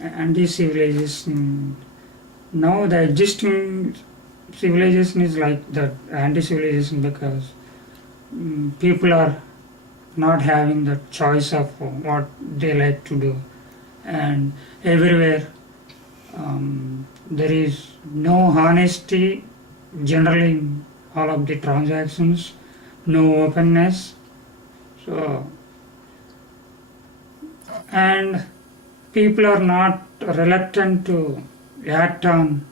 anti-civilization. Now the existing civilization is like that anti-civilization because people are not having the choice of what they like to do, and everywhere there is no honesty generally in all of the transactions, no openness. So, and people are not reluctant to act on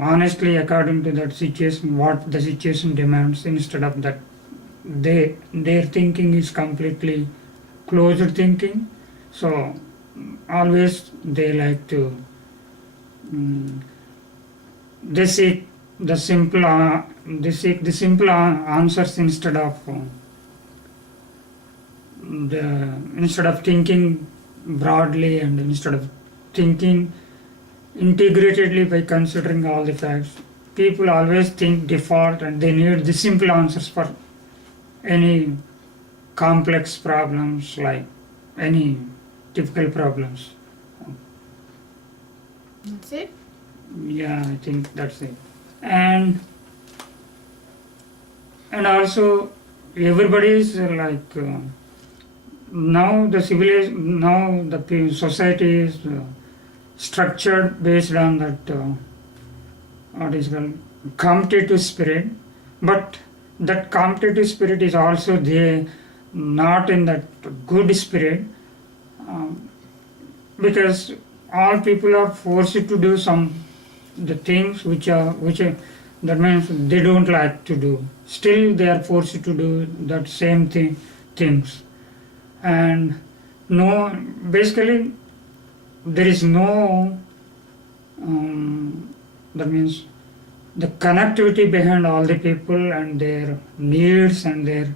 honestly according to that situation, what the situation demands. Instead of that, their thinking is completely closed thinking. So always they like to they seek the simple answers instead of instead of thinking broadly, and instead of thinking integratedly by considering all the facts. People always think default and they need the simple answers for any complex problems, like any difficult problems. That's it? Yeah, I think that's it. And also everybody is like now the society is structured based on that what is called competitive spirit, but that competitive spirit is also there, not in that good spirit, because all people are forced to do the things which are that means they don't like to do. Still they are forced to do that same things, and no, basically there is no that means the connectivity behind all the people and their needs and their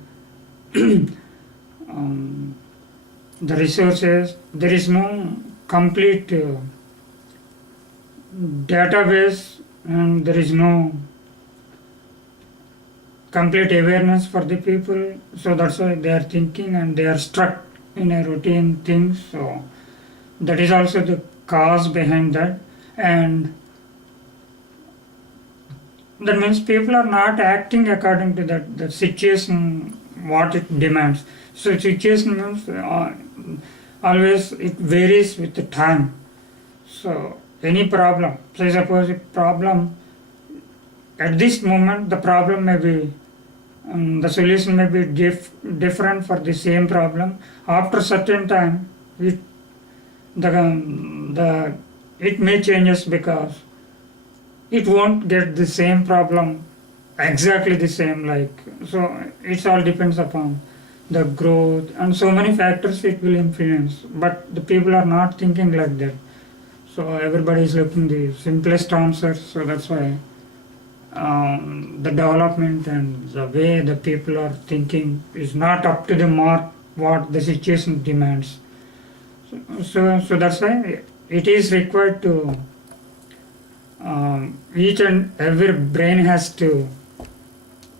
the resources. There is no complete database, and there is no complete awareness for the people. So that's why they are thinking and they are stuck in a routine thing. So that is also the cause behind that. And that means people are not acting according to the situation what it demands. So situation means always it varies with the time. So any problem, say suppose a problem at this moment, the problem may be the solution may be different for the same problem. After certain time, it may changes because it won't get the same problem exactly the same, like, so it all depends upon the growth and so many factors it will influence, but the people are not thinking like that. So everybody is looking the simplest answers. So that's why the development and the way the people are thinking is not up to the mark what the situation demands. So that's why it is required to each and every brain has to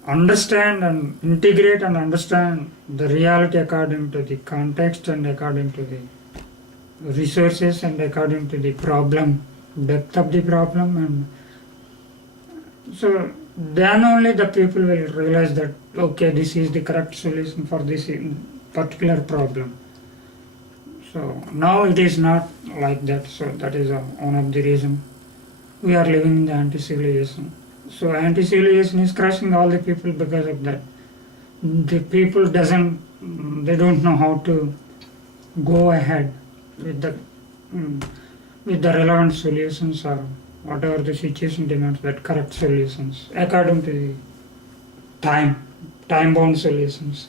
understand and integrate and understand the reality according to the context and according to the resources and according to the problem, depth of the problem. And so then only the people will realize that okay, this is the correct solution for this particular problem. So now it is not like that. So that is one of the reason we are living in the anti-civilization. So anti-civilization is crushing all the people because of that. The people they don't know how to go ahead with the relevant solutions, or whatever the situation demands, that correct solutions according to the time bound solutions.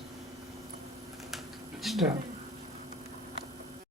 Stop.